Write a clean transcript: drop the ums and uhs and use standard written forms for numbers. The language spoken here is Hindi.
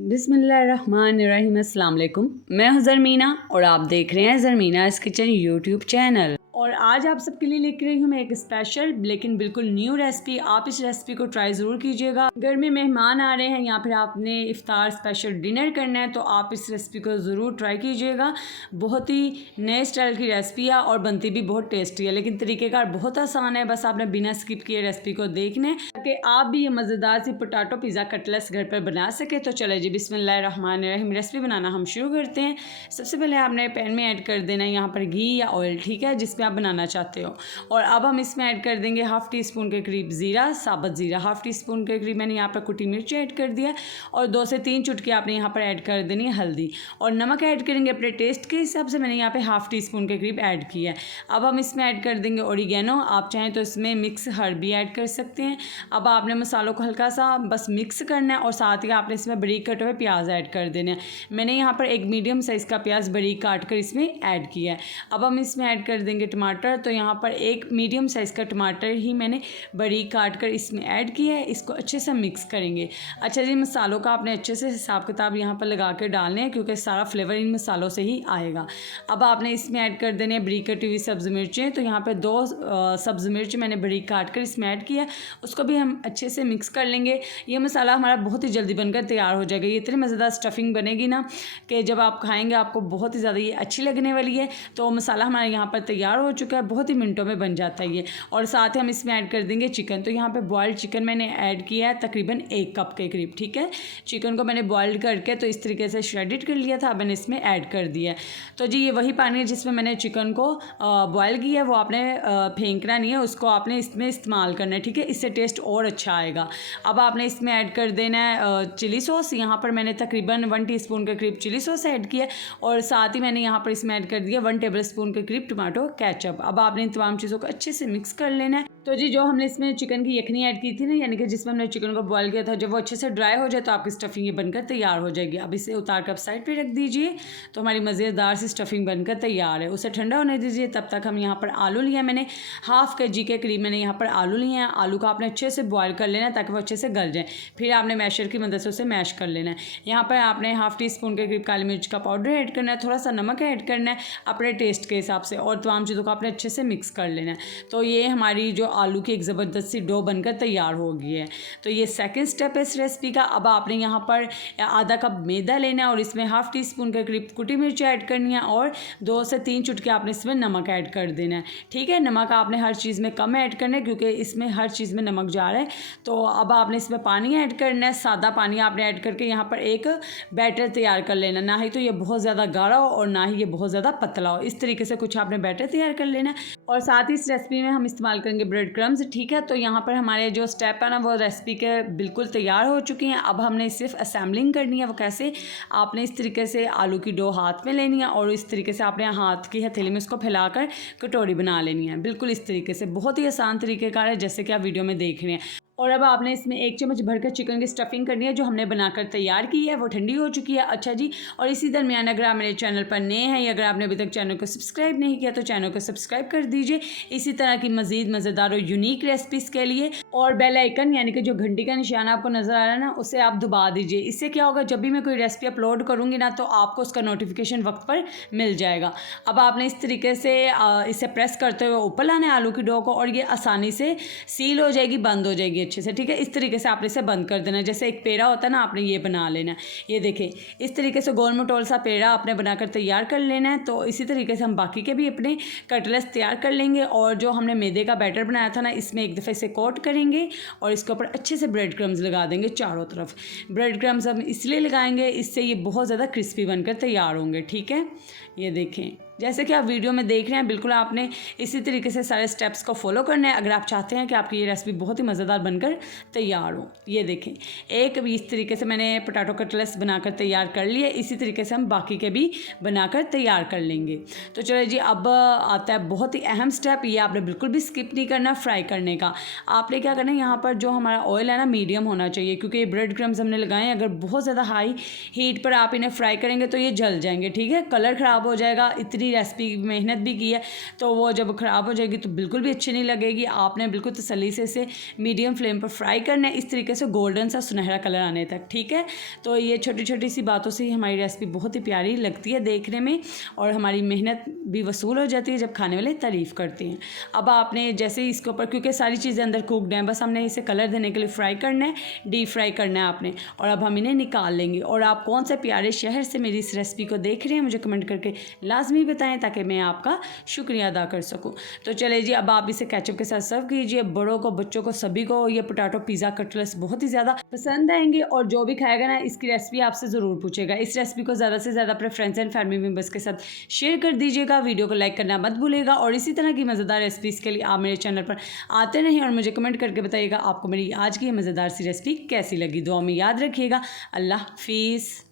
बिस्मिल्लाहिर्रहमानिर्रहीम, अस्सलाम वालेकुम। मैं हूं ज़रमीना और आप देख रहे हैं ज़रमीनाज़ किचन यूट्यूब चैनल। और आज आप सबके लिए लेकर रही हूँ मैं एक स्पेशल लेकिन बिल्कुल न्यू रेसिपी। आप इस रेसिपी को ट्राई ज़रूर कीजिएगा। घर में मेहमान आ रहे हैं या फिर आपने इफ्तार स्पेशल डिनर करना है तो आप इस रेसिपी को ज़रूर ट्राई कीजिएगा। बहुत ही नए स्टाइल की रेसिपी है और बनती भी बहुत टेस्टी है, लेकिन तरीक़ेकार बहुत आसान है। बस आपने बिना स्किप किए रेसिपी को देखने ताकि आप भी ये मज़ेदार सी पोटैटो पिज़्ज़ा कटलेट्स घर पर बना सके। तो चले जी बिस्मिल्लाहिर्रहमानिर्रहीम, रेसिपी बनाना हम शुरू करते हैं। सबसे पहले आपने पैन में ऐड कर देना है यहाँ पर घी या ऑयल, ठीक है, जिसमें आप बनाना चाहते हो। और अब हम इसमें ऐड कर देंगे हाफ़ टी स्पून के करीब ज़ीरा, साबुत ज़ीरा। हाफ़ टी स्पून के करीब मैंने यहाँ पर कुटी मिर्च ऐड कर दिया और 2 से 3 चुटकी आपने यहाँ पर ऐड कर देनी है हल्दी। और नमक ऐड करेंगे अपने टेस्ट के हिसाब से, मैंने यहाँ पे हाफ़ टी स्पून के करीब ऐड किया है। अब हम इसमें ऐड कर देंगे ओरिगेनो। आप चाहें तो इसमें मिक्स हर्ब भी ऐड कर सकते हैं। अब आपने मसालों को हल्का सा बस मिक्स करना है और साथ ही आपने इसमें बारीक कटे हुए प्याज ऐड कर देना है। मैंने यहाँ पर एक मीडियम साइज़ का प्याज बारीक काट कर इसमें ऐड किया है। अब हम इसमें ऐड कर देंगे टमाटर। तो यहाँ पर एक मीडियम साइज़ का टमाटर ही मैंने बारीक काट कर इसमें ऐड किया है। इसको अच्छे से मिक्स करेंगे। अच्छा जी, मसालों का आपने अच्छे से हिसाब किताब यहाँ पर लगा कर डालने हैं क्योंकि सारा फ्लेवर इन मसालों से ही आएगा। अब आपने इसमें ऐड कर देने बारीक कटी हुई सब्ज़ मिर्चें। तो यहाँ पर 2 सब्ज़ मिर्च मैंने बारीक काट कर इसमें ऐड किया, उसको भी हम अच्छे से मिक्स कर लेंगे। ये मसाला हमारा बहुत ही जल्दी बनकर तैयार हो जाएगा। ये इतनी मज़ेदार स्टफिंग बनेगी ना कि जब आप खाएंगे आपको बहुत ही ज़्यादा ये अच्छी लगने वाली है। तो मसाला हमारा यहाँ पर तैयार हो चुका है, बहुत ही मिनटों में बन जाता है ये। और साथ ही हम इसमें ऐड कर देंगे चिकन। तो यहाँ पे बॉइल्ड चिकन मैंने ऐड किया है तकरीबन 1 कप के करीब, ठीक है। चिकन को मैंने बॉइल्ड करके तो इस तरीके से श्रेडिड कर लिया था, मैंने इसमें ऐड कर दिया है। तो जी ये वही पानी है जिसमें मैंने चिकन को बॉयल किया है, वो आपने फेंकना नहीं है, उसको आपने इसमें इस्तेमाल करना है, ठीक है। इससे टेस्ट और अच्छा आएगा। अब आपने इसमें ऐड कर देना है चिली सॉस। यहाँ पर मैंने तकरीबन 1 टीस्पून के करीब चिली सॉस ऐड किया और साथ ही मैंने यहाँ पर इसमें ऐड कर दिया 1 टेबल स्पून के करीब टमाटो केचप। अब आपने इन तमाम चीज़ों को अच्छे से मिक्स कर लेना है। तो जी जो हमने इसमें चिकन की यखनी ऐड की थी ना, यानी कि जिसमें हमने चिकन को बॉयल किया था, जब वो अच्छे से ड्राई हो जाए तो आपकी स्टफिंग ये बनकर तैयार हो जाएगी। अब इसे उतार कर साइड पे रख दीजिए। तो हमारी मज़ेदार सी स्टफिंग बनकर तैयार है। उसे ठंडा होने दीजिए। तब तक हम यहाँ पर आलू लिया, मैंने हाफ़ kg के करीब मैंने यहाँ पर आलू लिए हैं। आलू को आपने अच्छे से बॉयल कर लेना है ताकि वो अच्छे से गल जाए। फिर आपने मैशर की मदद से उसे मैश कर लेना है। यहाँ पर आपने हाफ़ टी स्पून के करीब काली मिर्च का पाउडर ऐड करना है, थोड़ा सा नमक ऐड करना है अपने टेस्ट के हिसाब से, और तमाम चीज़ों को आपने अच्छे से मिक्स कर लेना है। तो ये हमारी जो आलू की एक ज़बरदस्त सी डो बनकर तैयार हो गई है। तो ये सेकंड स्टेप है इस रेसिपी का। अब आपने यहाँ पर आधा कप मैदा लेना है और इसमें हाफ़ टी स्पून के करीब कुटी मिर्च ऐड करनी है और 2 से 3 चुटकी आपने इसमें नमक ऐड कर देना है, ठीक है। नमक आपने हर चीज़ में कम ऐड करना है क्योंकि इसमें हर चीज़ में नमक जा रहा है। तो अब आपने इसमें पानी ऐड करना है, सादा पानी आपने ऐड करके यहाँ पर एक बैटर तैयार कर लेना। ना ही तो ये बहुत ज़्यादा गाढ़ा हो और ना ही ये बहुत ज़्यादा पतला हो, इस तरीके से कुछ आपने बैटर तैयार कर लेना। और साथ ही इस रेसिपी में हम इस्तेमाल करेंगे ब्रेड क्रम्स, ठीक है। तो यहाँ पर हमारे जो स्टेप है ना वो रेसिपी के बिल्कुल तैयार हो चुके हैं। अब हमने सिर्फ असेंबलिंग करनी है। वो कैसे, आपने इस तरीके से आलू की डो हाथ में लेनी है और इस तरीके से आपने हाथ की हथेली में इसको फैलाकर कटोरी बना लेनी है। बिल्कुल इस तरीके से, बहुत ही आसान तरीके का है जैसे कि आप वीडियो में देख रहे हैं। और अब आपने इसमें 1 चम्मच भरकर चिकन की स्टफिंग करनी है जो हमने बनाकर तैयार की है, वो ठंडी हो चुकी है। अच्छा जी, और इसी दरमियान अगर आप मेरे चैनल पर नए हैं या अगर आपने अभी तक चैनल को सब्सक्राइब नहीं किया तो चैनल को सब्सक्राइब कर दीजिए इसी तरह की मज़ीद मज़ेदार और यूनिक रेसिपीज़ के लिए। और बेल आइकन यानी कि जो घंटी का निशान आपको नज़र आ रहा है ना, उसे आप दबा दीजिए। इससे क्या होगा, जब भी मैं कोई रेसिपी अपलोड करूँगी ना तो आपको उसका नोटिफिकेशन वक्त पर मिल जाएगा। अब आपने इस तरीके से इसे प्रेस करते हुए ऊपर लाना है आलू की डो को और ये आसानी से सील हो जाएगी, बंद हो जाएगी अच्छे से, ठीक है। इस तरीके से आपने इसे बंद कर देना है, जैसे एक पेड़ा होता है ना, आपने ये बना लेना है। ये देखें, इस तरीके से गोल मटोल सा पेड़ा आपने बनाकर तैयार कर लेना है। तो इसी तरीके से हम बाकी के भी अपने कटलेट्स तैयार कर लेंगे। और जो हमने मैदे का बैटर बनाया था ना, इसमें एक दफ़े इसे कोट करेंगे और इसके ऊपर अच्छे से ब्रेड क्रम्स लगा देंगे चारों तरफ। ब्रेड क्रम्स हम इसलिए लगाएंगे, इससे ये बहुत ज़्यादा क्रिस्पी बनकर तैयार होंगे, ठीक है। ये देखें, जैसे कि आप वीडियो में देख रहे हैं, बिल्कुल आपने इसी तरीके से सारे स्टेप्स को फॉलो करना है अगर आप चाहते हैं कि आपकी ये रेसिपी बहुत ही मज़ेदार बनकर तैयार हो। ये देखें, एक भी इस तरीके से मैंने पोटैटो कटलेट्स बनाकर तैयार कर लिए। इसी तरीके से हम बाकी के भी बनाकर तैयार कर लेंगे। तो चलो जी, अब आता है बहुत ही अहम स्टेप। ये आपने बिल्कुल भी स्किप नहीं करना फ्राई करने का। आपने क्या करना है, यहाँ पर जो हमारा ऑयल है ना मीडियम होना चाहिए क्योंकि ये ब्रेड क्रम्स हमने लगाए हैं। अगर बहुत ज़्यादा हाई हीट पर आप इन्हें फ्राई करेंगे तो ये जल जाएंगे, ठीक है, कलर ख़राब हो जाएगा। इतनी ही रेसिपी मेहनत भी की है, तो वो जब ख़राब हो जाएगी तो बिल्कुल भी अच्छी नहीं लगेगी। आपने बिल्कुल तसल्ली से इसे मीडियम फ्लेम पर फ्राई करना है, इस तरीके से गोल्डन सा सुनहरा कलर आने तक, ठीक है। तो ये छोटी छोटी सी बातों से ही हमारी रेसिपी बहुत ही प्यारी लगती है देखने में, और हमारी मेहनत भी वसूल हो जाती है जब खाने वाले तारीफ़ करते हैं। अब आपने जैसे ही इसके ऊपर, क्योंकि सारी चीज़ें अंदर कुकड हैं, बस हमने इसे कलर देने के लिए फ्राई करना है, डीप फ्राई करना है आपने, और अब हम इन्हें निकाल लेंगे। और आप कौन से प्यारे शहर से मेरी इस रेसिपी को देख रहे हैं मुझे कमेंट करके लाजमी बताएं, ताकि मैं आपका शुक्रिया अदा कर सकूं। तो चले जी, अब आप इसे केचप के साथ सर्व कीजिए। बड़ों को, बच्चों को, सभी को ये पोटैटो पिज़्ज़ा कटलेट्स बहुत ही ज़्यादा पसंद आएंगे, और जो भी खाएगा ना इसकी रेसिपी आपसे ज़रूर पूछेगा। इस रेसिपी को ज़्यादा से ज़्यादा अपने फ्रेंड्स एंड फैमिली मेम्बर्स के साथ शेयर कर दीजिएगा। वीडियो को लाइक करना मत भूलिएगा, और इसी तरह की मज़ेदार रेसिपीज़ के लिए आप मेरे चैनल पर आते रहें और मुझे कमेंट करके बताइएगा आपको मेरी आज की मज़ेदार सी रेसिपी कैसी लगी। दुआ में याद रखिएगा। अल्लाह हाफिज़।